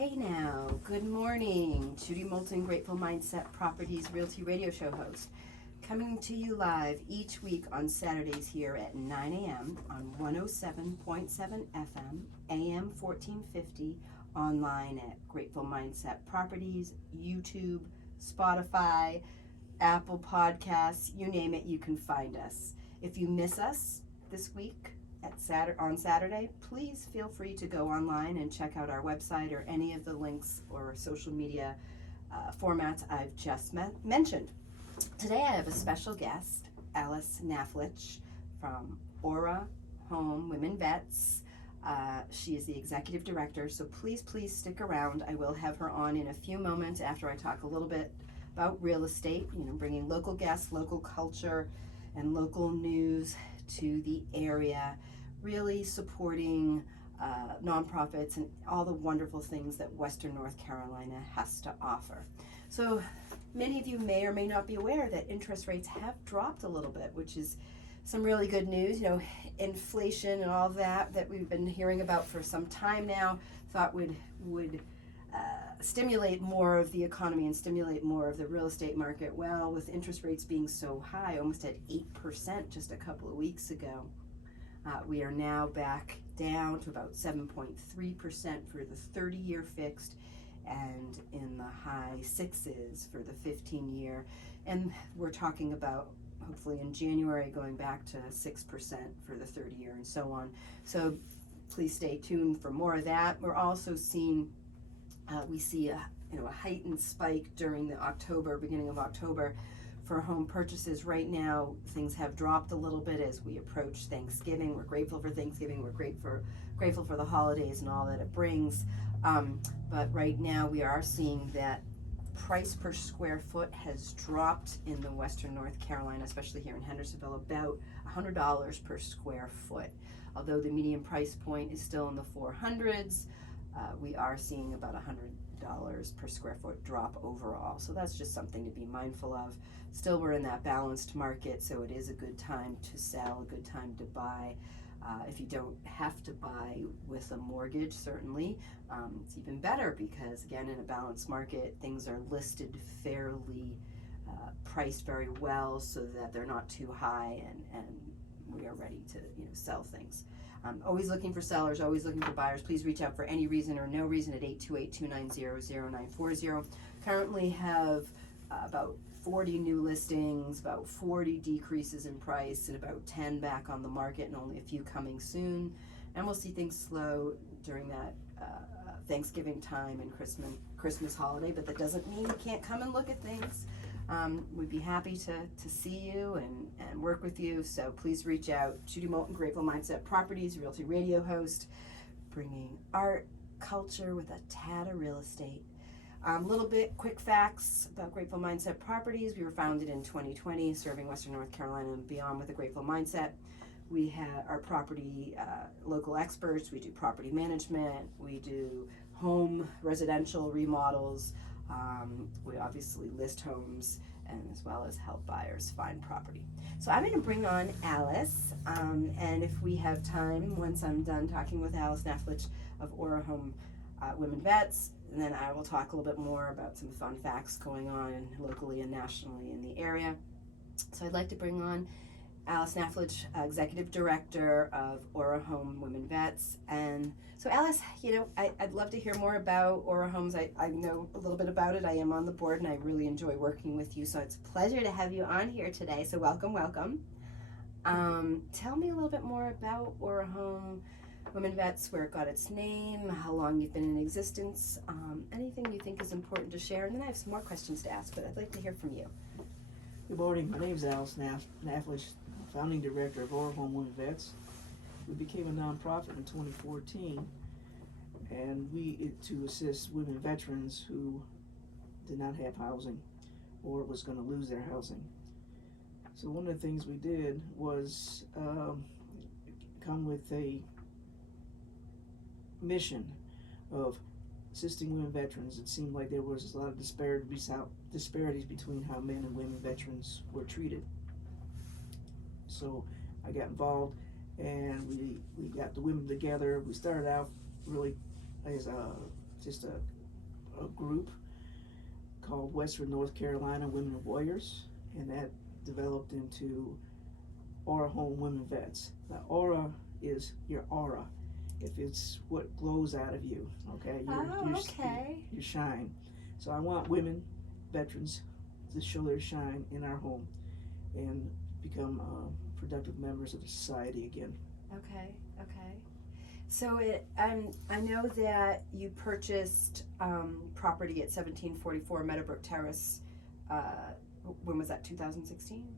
Hey now, good morning. Judy Moulton, Grateful Mindset Properties Realty Radio Show host, coming to you live each week on Saturdays here at 9 a.m. on 107.7 FM, AM 1450, online at Grateful Mindset Properties, YouTube, Spotify, Apple Podcasts, you name it, you can find us. If you miss us this week, on Saturday, please feel free to go online and check out our website or any of the links or social media formats I've just mentioned. Today I have a special guest, Alyce Knaflich from Aura Home Women Vets. She is the executive director, so please stick around. I will have her on in a few moments after I talk a little bit about real estate, bringing local guests, local culture, and local news to the area, really supporting nonprofits and all the wonderful things that Western North Carolina has to offer. So many of you may or may not be aware that interest rates have dropped a little bit, which is some really good news. Inflation and all that we've been hearing about for some time now, thought would stimulate more of the economy and stimulate more of the real estate market. Well, with interest rates being so high, almost at 8% just a couple of weeks ago, we are now back down to about 7.3% for the 30-year fixed and in the high sixes for the 15-year. And we're talking about hopefully in January going back to 6% for the 30-year and so on. So please stay tuned for more of that. We're also seeing we see a heightened spike during the beginning of October for home purchases. Right now, things have dropped a little bit as we approach Thanksgiving. We're grateful for Thanksgiving. We're grateful for the holidays and all that it brings. But right now, we are seeing that price per square foot has dropped in the Western North Carolina, especially here in Hendersonville, about $100 per square foot. Although the median price point is still in the 400s, we are seeing about $100 per square foot drop overall. So that's just something to be mindful of. Still, we're in that balanced market, so it is a good time to sell, a good time to buy. If you don't have to buy with a mortgage, certainly, it's even better because, again, in a balanced market, things are listed fairly, priced very well so that they're not too high, and we are ready to sell things. Always looking for sellers, always looking for buyers. Please reach out for any reason or no reason at 828-290-0940. Currently have about 40 new listings, about 40 decreases in price, and about 10 back on the market, and only a few coming soon. And we'll see things slow during that Thanksgiving time and Christmas holiday, but that doesn't mean you can't come and look at things. We'd be happy to see you and work with you, so please reach out. Judy Moulton, Grateful Mindset Properties, Realty Radio host, bringing art, culture with a tad of real estate. Little bit quick facts about Grateful Mindset Properties. We were founded in 2020, serving Western North Carolina and beyond with a grateful mindset. We have our property local experts. We do property management. We do home residential remodels. We obviously list homes and as well as help buyers find property. So I'm going to bring on Alyce, and if we have time, once I'm done talking with Alyce Knaflich of Aura Home Women Vets, and then I will talk a little bit more about some fun facts going on locally and nationally in the area. So I'd like to bring on Alyce Knaflich, Executive Director of Aura Home Women Vets. And so Alyce, I'd love to hear more about Aura Homes. I know a little bit about it. I am on the board and I really enjoy working with you. So it's a pleasure to have you on here today. So welcome. Tell me a little bit more about Aura Home Women Vets, where it got its name, how long you've been in existence, anything you think is important to share. And then I have some more questions to ask, but I'd like to hear from you. Good morning. My name is Alyce Knaflich, founding director of Aura Home Women Vets. We became a nonprofit in 2014, and to assist women veterans who did not have housing or was going to lose their housing. So one of the things we did was come with a mission of assisting women veterans. It seemed like there was a lot of disparities between how men and women veterans were treated. So I got involved and we got the women together. We started out really as just a group called Western North Carolina Women Warriors, and that developed into Aura Home Women Vets. Now, aura is your aura. If it's what glows out of you, okay? Your shine. So I want women, veterans, to show their shine in our home and become productive members of the society again. Okay. So I know that you purchased property at 1744 Meadowbrook Terrace. When was that? 2016.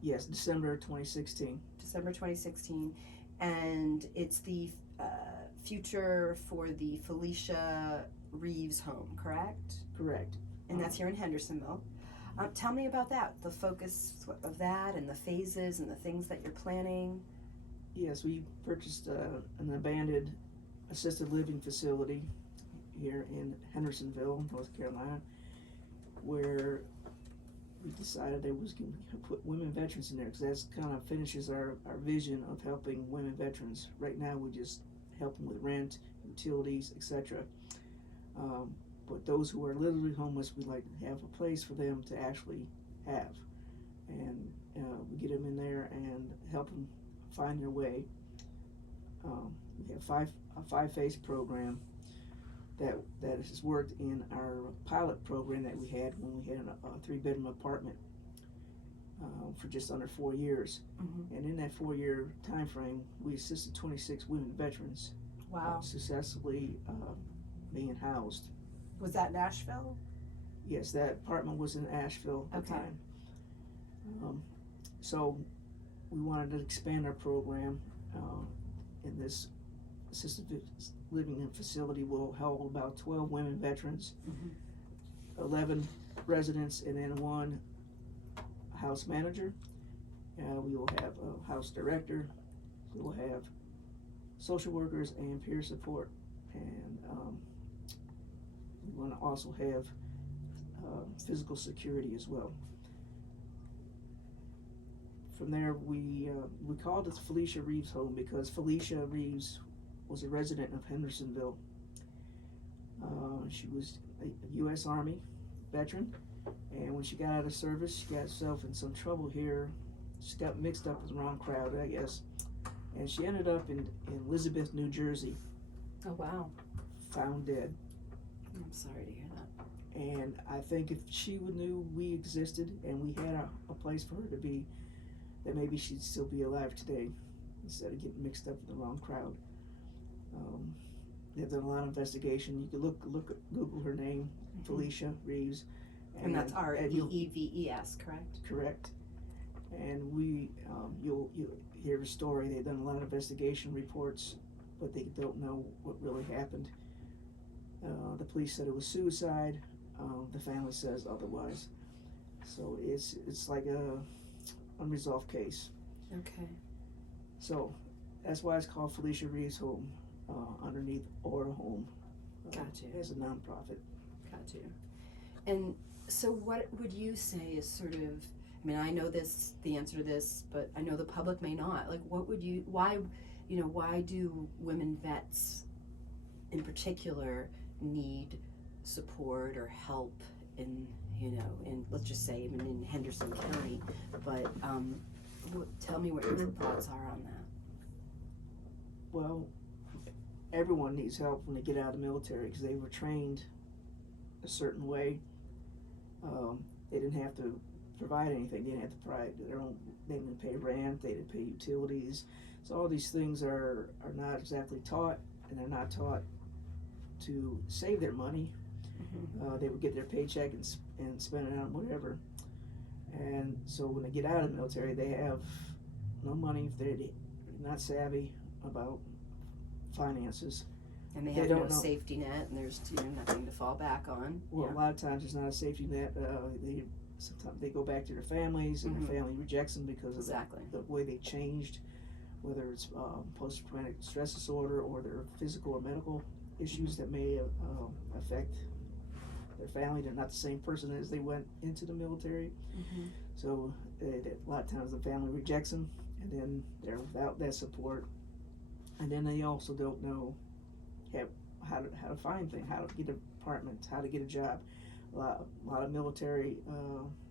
Yes, December 2016. December 2016, and it's the future for the Felicia Reeves home, correct? Correct. And that's here in Hendersonville. Tell me about that, the focus of that and the phases and the things that you're planning. Yes, we purchased an abandoned assisted living facility here in Hendersonville, North Carolina, where we decided that we was going to put women veterans in there because that kind of finishes our vision of helping women veterans. Right now we just help them with rent, utilities, etc. But those who are literally homeless, we like to have a place for them to actually have. And we get them in there and help them find their way. We have a five-phase program that has worked in our pilot program that we had when we had a 3-bedroom apartment for just under 4 years. Mm-hmm. And in that 4-year time frame, we assisted 26 women veterans. Wow. Successfully being housed. Was that Nashville? Yes, that apartment was in Asheville at the time. So we wanted to expand our program, and this assisted living facility will hold about 12 women veterans, 11 residents, and then 1 house manager. We will have a house director. We will have social workers and peer support, and we want to also have physical security as well. From there, we called it Felicia Reeves home because Felicia Reeves was a resident of Hendersonville. She was a U.S. Army veteran, and when she got out of service, she got herself in some trouble here. She got mixed up with the wrong crowd, I guess, and she ended up in Elizabeth, New Jersey. Oh, wow. Found dead. I'm sorry to hear that. And I think if she knew we existed and we had a place for her to be, that maybe she'd still be alive today instead of getting mixed up with the wrong crowd. They've done a lot of investigation. You can Google her name, Felicia Reeves. And that's Reeves, correct? Correct. And you'll hear her story. They've done a lot of investigation reports, but they don't know what really happened. The police said it was suicide. The family says otherwise. So it's like a unresolved case. Okay. So that's why it's called Felicia Reeves Home, underneath Aura Home. Gotcha. As a nonprofit. Gotcha. And so what would you say is sort of, I mean, I know the answer to this, but I know the public may not. Like, why do women vets in particular need support or help in let's just say even in Henderson County, but tell me what your thoughts are on that. Well, everyone needs help when they get out of the military because they were trained a certain way. They didn't have to provide anything. They didn't have to provide their own. They didn't pay rent. They didn't pay utilities. So all these things are not exactly taught, and they're not taught to save their money. They would get their paycheck and spend it on whatever. And so when they get out of the military, they have no money if they're not savvy about finances. And they have no safety net, and there's nothing to fall back on. Well, a lot of times there's not a safety net. Sometimes they go back to their families, and their family rejects them because of the way they changed, whether it's post-traumatic stress disorder or their physical or medical issues that may affect their family. They're not the same person as they went into the military. So a lot of times the family rejects them, and then they're without that support. And then they also don't know, have how to find things, how to get an apartment, how to get a job. A lot of military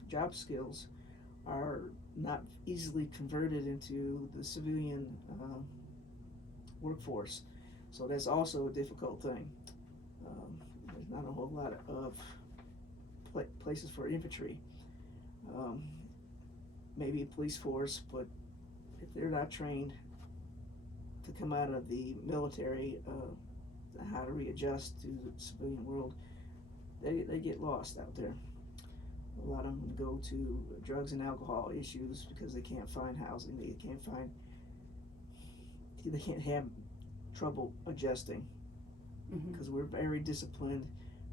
job skills are not easily converted into the civilian workforce, so that's also a difficult thing. There's not a whole lot of places for infantry. Maybe a police force, but if they're not trained to come out of the military, how to readjust to the civilian world, they get lost out there. A lot of them go to drugs and alcohol issues because they can't find housing. They can't have trouble adjusting because we're very disciplined.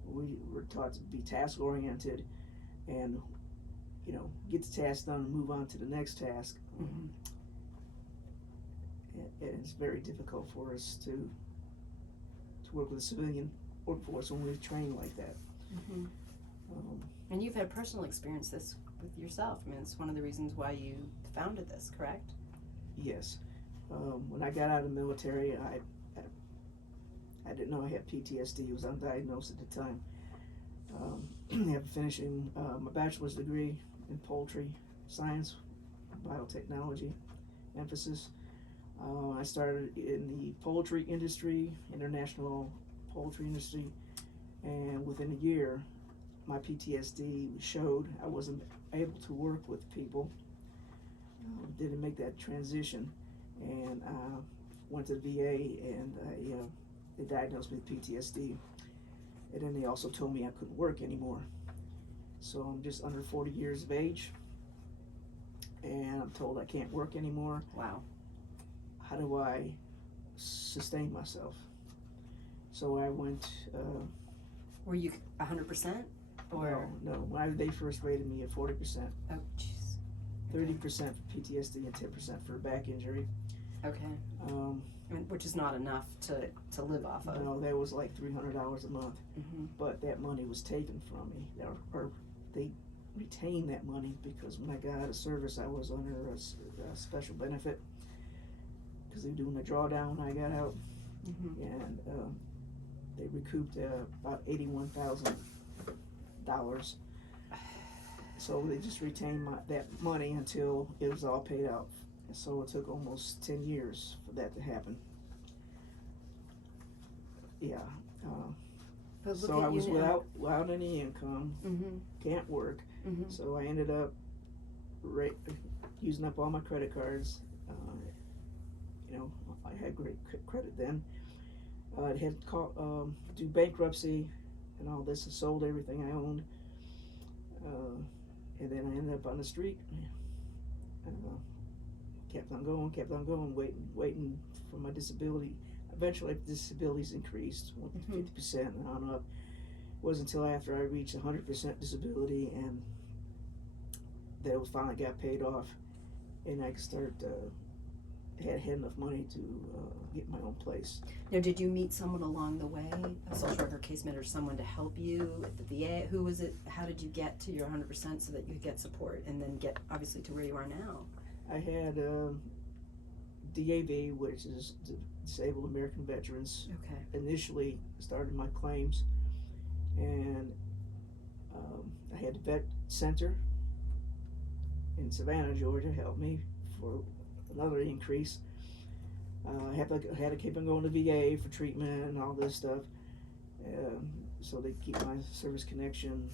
We're taught to be task oriented and, you know, get the task done and move on to the next task. And it's very difficult for us to work with a civilian workforce when we train like that. And you've had personal experience this with yourself. I mean, it's one of the reasons why you founded this, correct? Yes. When I got out of the military, I didn't know I had PTSD. It was undiagnosed at the time. After finishing my bachelor's degree in poultry science, biotechnology emphasis, I started in the poultry industry, international poultry industry, and within a year, my PTSD showed. I wasn't able to work with people. Didn't make that transition, and went to the VA, and they diagnosed me with PTSD, and then they also told me I couldn't work anymore. So I'm just under 40 years of age, and I'm told I can't work anymore. Wow. How do I sustain myself? So I went. Were you 100%? Or No. When they first rated me at 40%. Oh, jeez. 30% for PTSD and 10% for back injury. Okay. I mean, which is not enough to live off of. No, that was like $300 a month. But that money was taken from me, or they retained that money because when I got out of service, I was under a special benefit because they were doing a drawdown when I got out, and they recouped about $81,000. So they just retained that money until it was all paid out. And so it took almost 10 years for that to happen. Yeah. So I was without any income, can't work. So I ended up using up all my credit cards. You know, I had great credit then. I had to do bankruptcy and all this. I sold everything I owned. And then I ended up on the street. Kept on going, waiting for my disability. Eventually, disabilities increased, went to 50% and on up. It wasn't until after I reached 100% disability and that it finally got paid off, and I could start. Had enough money to get my own place. Now, did you meet someone along the way, a social worker, case manager, someone to help you at the VA? Who was it? How did you get to your 100% so that you could get support and then get obviously to where you are now? I had DAV, which is Disabled American Veterans. Okay. Initially started my claims, and I had the Vet Center in Savannah, Georgia, help me for another increase. I had to keep on going to VA for treatment and all this stuff, so they keep my service connection,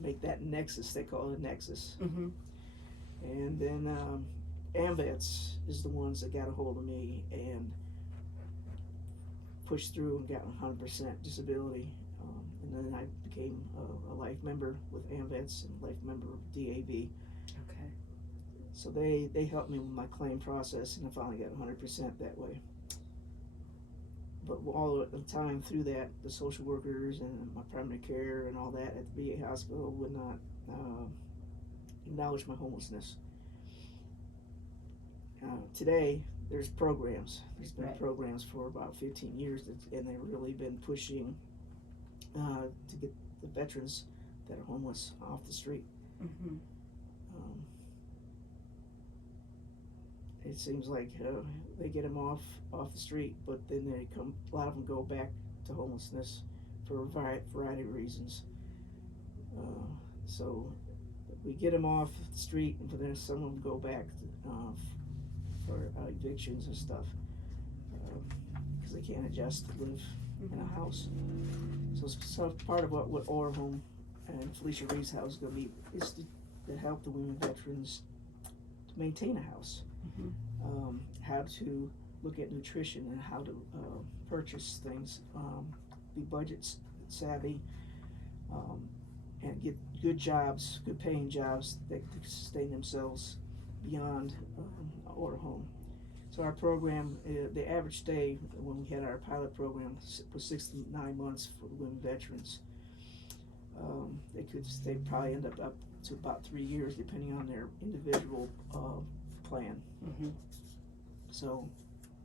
make that nexus. They call it a nexus. And then AMVETS is the ones that got a hold of me and pushed through and got 100% disability. And then I became a life member with AMVETS and life member of DAV. Okay. So they helped me with my claim process, and I finally got 100% that way. But all the time through that, the social workers and my primary care and all that at the VA hospital would not acknowledge my homelessness. Today, there's programs. There's been programs for about 15 years, and they've really been pushing to get the veterans that are homeless off the street. It seems like they get them off the street, but then a lot of them go back to homelessness for a variety of reasons. So we get them off the street, and then some of them go back for evictions and stuff because they can't adjust to live in a house. So part of what Aura Home and Felicia Reeves' house is going to be is to help the women veterans to maintain a house, how to look at nutrition and how to purchase things, be budget savvy, and get good jobs, good paying jobs that can sustain themselves beyond Aura Home. So our program, the average stay when we had our pilot program was 6 to 9 months for the women veterans. They probably end up to about 3 years depending on their individual plan. So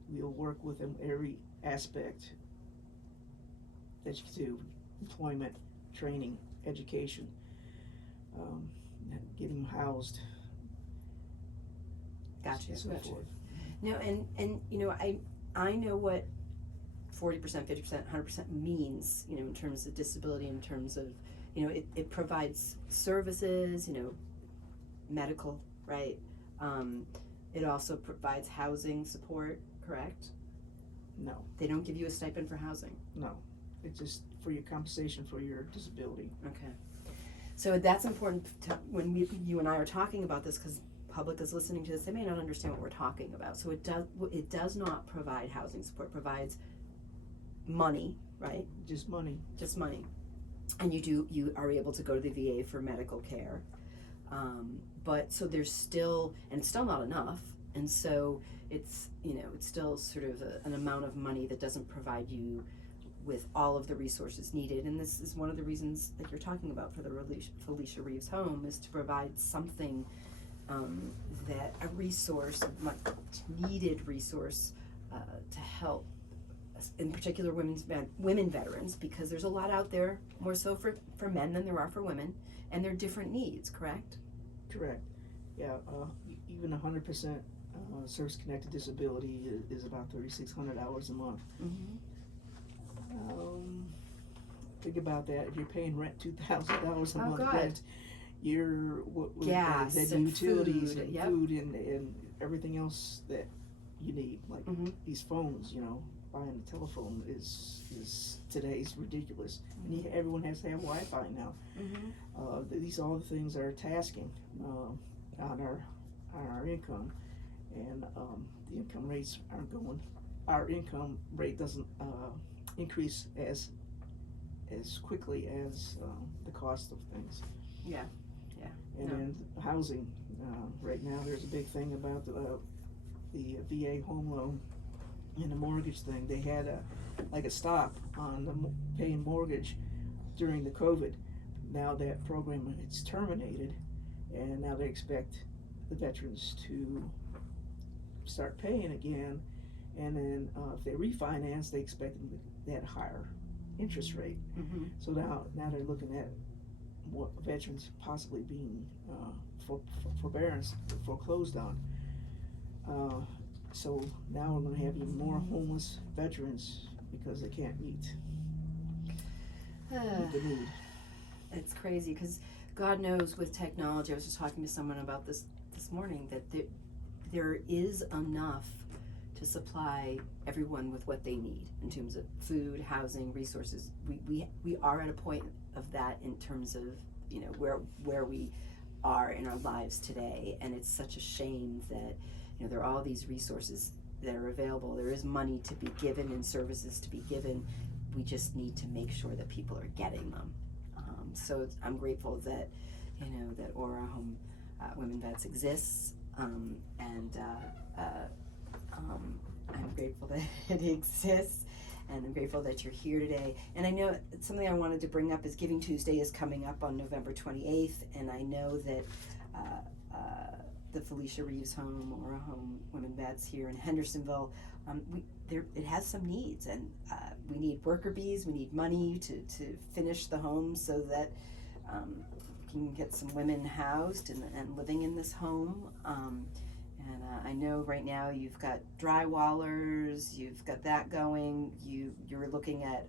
we'll work with them every aspect that you can do: employment, training, education, getting them housed. Gotcha. So Gotcha. forth. No, and you know, I know what 40%, 50%, 100% means, you know, in terms of disability, in terms of, you know, it provides services, you know, medical, right? It also provides housing support, correct? No. They don't give you a stipend for housing? No. It's just for your compensation for your disability. Okay. So that's important when you and I are talking about this, because public is listening to this, they may not understand what we're talking about. So it does not provide housing support, it provides money, right? Just money. Just money. And you are able to go to the VA for medical care. But so there's still, and it's still not enough, and so it's, you know, it's still sort of an amount of money that doesn't provide you with all of the resources needed. And this is one of the reasons that you're talking about for the Felicia Reeves home, is to provide something, that a resource, a much needed resource, to help, in particular women veterans, because there's a lot out there, more so for men than there are for women, and they're different needs, correct? Correct. Yeah, even 100% service-connected disability is about 3,600 hours a month. Think about that. If you're paying rent $2,000 a month, God. You're Gas and utilities food, and yep. food and everything else that you need, like these phones. You know, buying a telephone is today's ridiculous. And everyone has to have Wi-Fi now. These all the things are tasking on our income, and the income rates aren't going. Our income rate doesn't increase as quickly as the cost of things. Yeah. And then housing. Right now, there's a big thing about the VA home loan and the mortgage thing. They had a stop on the paying mortgage during the COVID. Now that program it's terminated, and now they expect the veterans to start paying again. And then if they refinance, they expect them to have a higher interest rate. So now they're looking at what veterans possibly being forbearance, foreclosed on. So now we're going to have even more homeless veterans because they can't meet the need. It's crazy, because God knows with technology, I was just talking to someone about this morning, that there is enough to supply everyone with what they need in terms of food, housing, resources. We are at a point of that in terms of, you know, where we are in our lives today, and it's such a shame that, you know, there are all these resources that are available. There is money to be given and services to be given. We just need to make sure that people are getting them. So I'm grateful that, you know, that Aura Home Women Vets exists, and I'm grateful that it exists, and I'm grateful that you're here today. And I know something I wanted to bring up is Giving Tuesday is coming up on November 28th, and I know that the Felicia Reeves Home, Aura Home Women Vets here in Hendersonville, it has some needs, and we need worker bees, we need money to finish the home so that we can get some women housed and living in this home. And I know right now you've got drywallers, you've got that going. You're looking at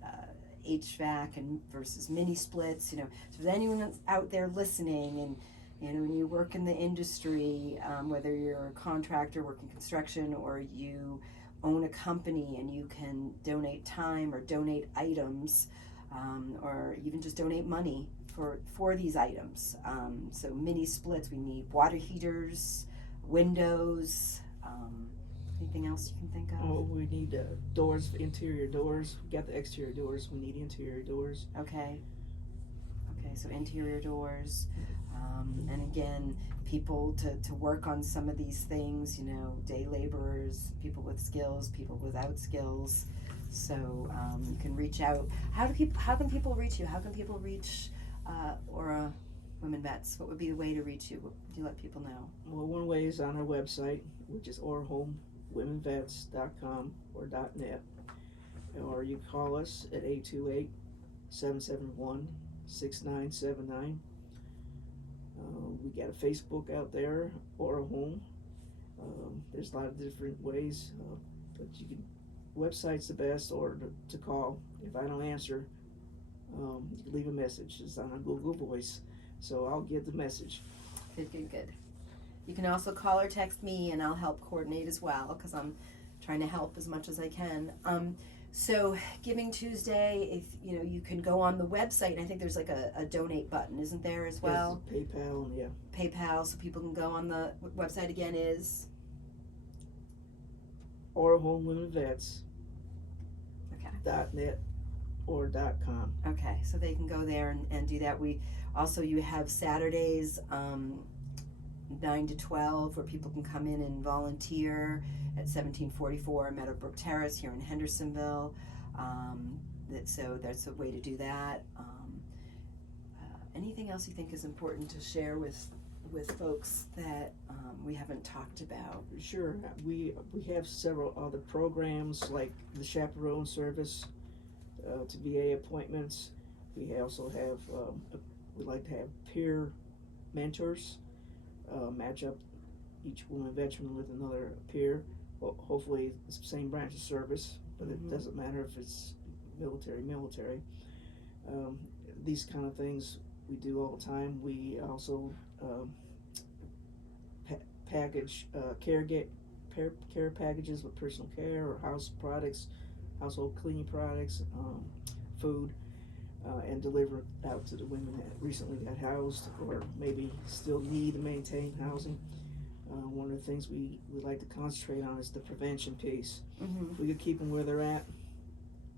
HVAC and versus mini splits. So if there's anyone that's out there listening, and when you work in the industry, whether you're a contractor working construction or you own a company and you can donate time or donate items, or even just donate money for these items. So mini splits, we need water heaters, windows, anything else you can think of? Oh, we need doors, interior doors. We got the exterior doors. We need interior doors. Okay, so interior doors, and again, people to work on some of these things, day laborers, people with skills, people without skills. So you can reach out. How can people reach you? How can people reach Aura Women Vets? What would be the way to reach you? What do you let people know? Well, one way is on our website, which is aurahomewomenvets.com or .net. Or you call us at 828-771-6979. We got a Facebook out there, Aura Home. There's a lot of different ways, but you can. Website's the best, or to call. If I don't answer, you can leave a message. It's on a Google Voice, so I'll get the message. Good. You can also call or text me, and I'll help coordinate as well, because I'm trying to help as much as I can. So Giving Tuesday, if you can go on the website, and I think there's like a donate button, isn't there as well? Yes, PayPal, yeah. PayPal, so people can go on the website again is Aura Home Women Vets. Okay. .net or .com. Okay, so they can go there and do that. You have Saturdays 9 to 12 where people can come in and volunteer at 1744 Meadowbrook Terrace here in Hendersonville. So that's a way to do that. Anything else you think is important to share with folks that we haven't talked about? Sure. We have several other programs like the chaperone service to VA appointments. We also have we like to have peer mentors match up each woman veteran with another peer. Well, hopefully it's the same branch of service, but it doesn't matter if it's military. These kind of things we do all the time. We also package care packages with personal care or house products, household cleaning products, food, and deliver out to the women that recently got housed or maybe still need to maintain housing. One of the things we like to concentrate on is the prevention piece. If we could keep them where they're at,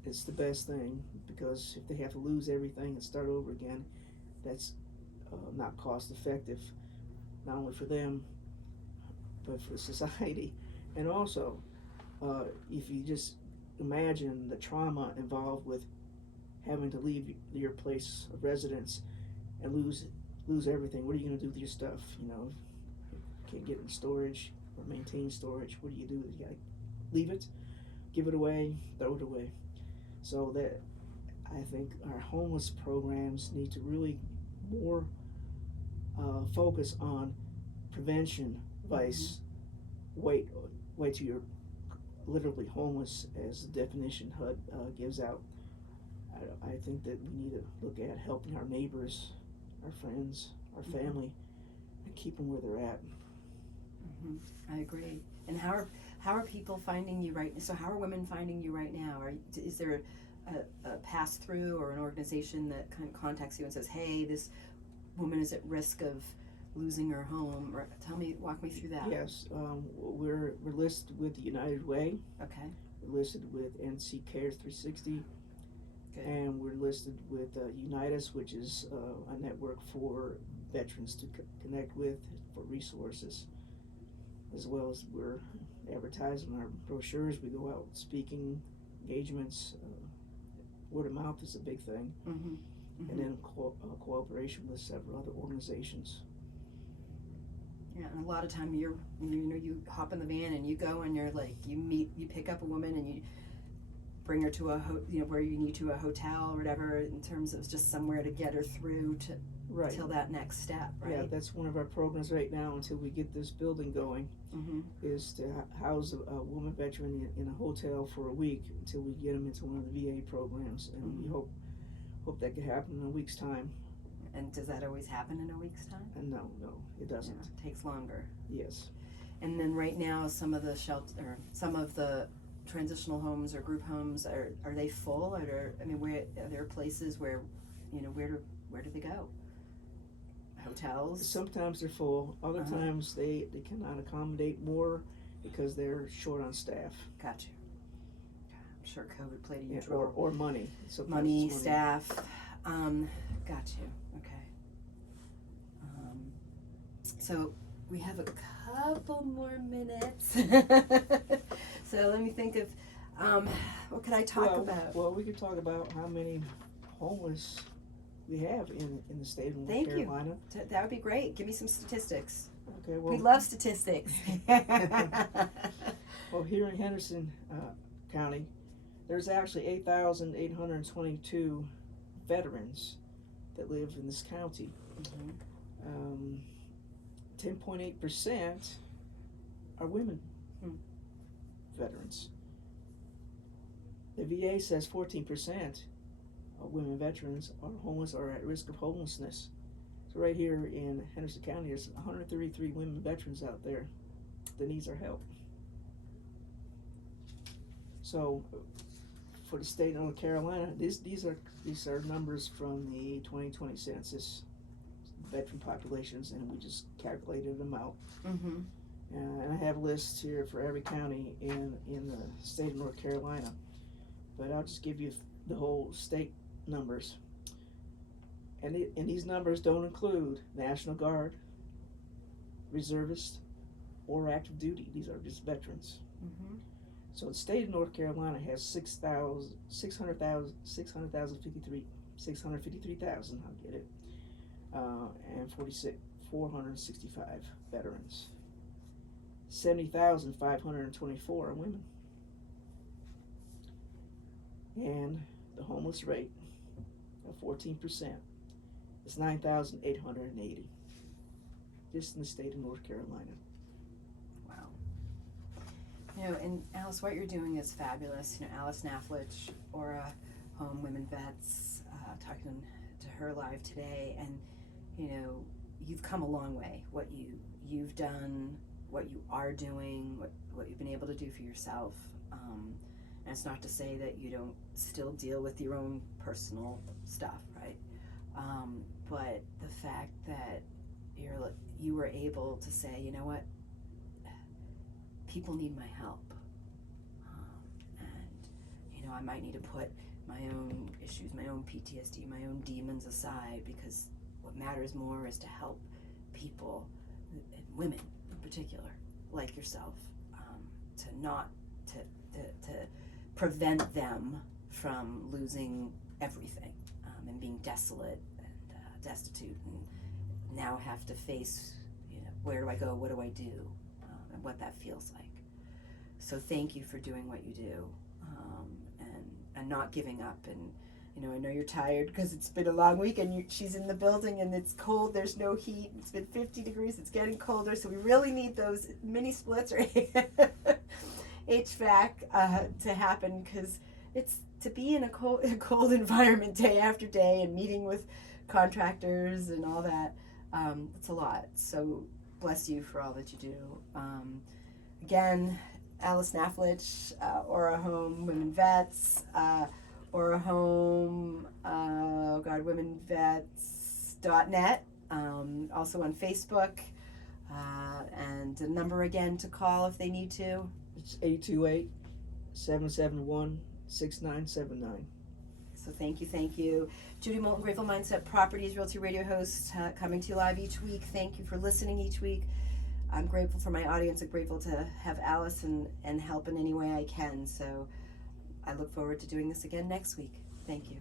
it's the best thing, because if they have to lose everything and start over again, that's not cost effective, not only for them, but for society. And also, if you just imagine the trauma involved with having to leave your place of residence and lose everything, what are you going to do with your stuff? You can't get in storage or maintain storage. What do? You got to leave it, give it away, throw it away. So that I think our homeless programs need to really more focus on prevention, vice wait till you're literally homeless, as the definition HUD gives out. I think that we need to look at helping our neighbors, our friends, our family, and keep them where they're at. I agree. And how are people finding you right? So how are women finding you right now? Is there a pass through or an organization that kind of contacts you and says, "Hey, this woman is at risk of losing her home"? Or walk me through that. Yes, we're listed with the United Way. Okay. We're listed with NC Cares 360. Good. And we're listed with Unitas, which is a network for veterans to connect with for resources, as well as we're advertising our brochures. We go out speaking engagements. Word of mouth is a big thing, and then cooperation with several other organizations. Yeah, and a lot of time you hop in the van and you go and you're like you pick up a woman and you bring her to where you need to a hotel or whatever, in terms of just somewhere to get her through to Right. till that next step, right? Yeah, that's one of our programs right now until we get this building going, Mm-hmm. is to house a woman veteran in a hotel for a week until we get them into one of the VA programs, and we hope that could happen in a week's time. And does that always happen in a week's time? And no, it doesn't. Yeah, it takes longer. Yes. And then right now, some of the transitional homes or group homes are they full? Where are there places where, where do they go? Hotels? Sometimes they're full. Other Uh-huh. times they cannot accommodate more because they're short on staff. Got you. I'm sure COVID played a Yeah, huge role. or money. Sometimes Money, it's staff. Got you. Okay. So we have a couple more minutes. So let me think of what could I talk about? Well, we could talk about how many homeless we have in the state of North Thank you. Carolina. That would be great. Give me some statistics. Okay, well, We love statistics. well, here in Henderson County, there's actually 8,822 veterans that live in this county. 10.8% are women veterans. The VA says 14% of women veterans are homeless or at risk of homelessness. So right here in Henderson County, there's 133 women veterans out there that needs our help. So for the state of North Carolina, these are numbers from the 2020 census, veteran populations, and we just calculated them out. Mm-hmm. And I have lists here for every county in the state of North Carolina, but I'll just give you the whole state numbers. And these numbers don't include National Guard, reservists, or active duty. These are just veterans. Mm-hmm. So the state of North Carolina has 653,000, I'll get it, and 465 veterans. 70,524 are women. And the homeless rate of 14% is 9,880, just in the state of North Carolina. Wow. And Alyce, what you're doing is fabulous. Alyce Knaflich, Aura Home Women Vets, talking to her live today, and you've come a long way. What you've done, what you are doing, what you've been able to do for yourself. And it's not to say that you don't still deal with your own personal stuff, right? But the fact that you were able to say, you know what, people need my help, and I might need to put my own issues, my own PTSD, my own demons aside, because what matters more is to help people, women in particular, like yourself, to prevent them from losing everything, and being desolate and destitute, and now have to face, where do I go, what do I do, and what that feels like. So thank you for doing what you do, and not giving up. And I know you're tired because it's been a long week, and she's in the building and it's cold, there's no heat, it's been 50 degrees, it's getting colder, so we really need those mini splits or HVAC to happen, because it's to be in a cold environment day after day and meeting with contractors and all that. It's a lot. So bless you for all that you do. Again, Alyce Knaflich, Aura Home Women Vets, Aura Home, womenvets.net, also on Facebook, and a number again to call if they need to. It's 828-771-6979. So thank you. Judy Moulton, Grateful Mindset Properties Realty Radio host, coming to you live each week. Thank you for listening each week. I'm grateful for my audience. I'm grateful to have Alyce and help in any way I can. So I look forward to doing this again next week. Thank you.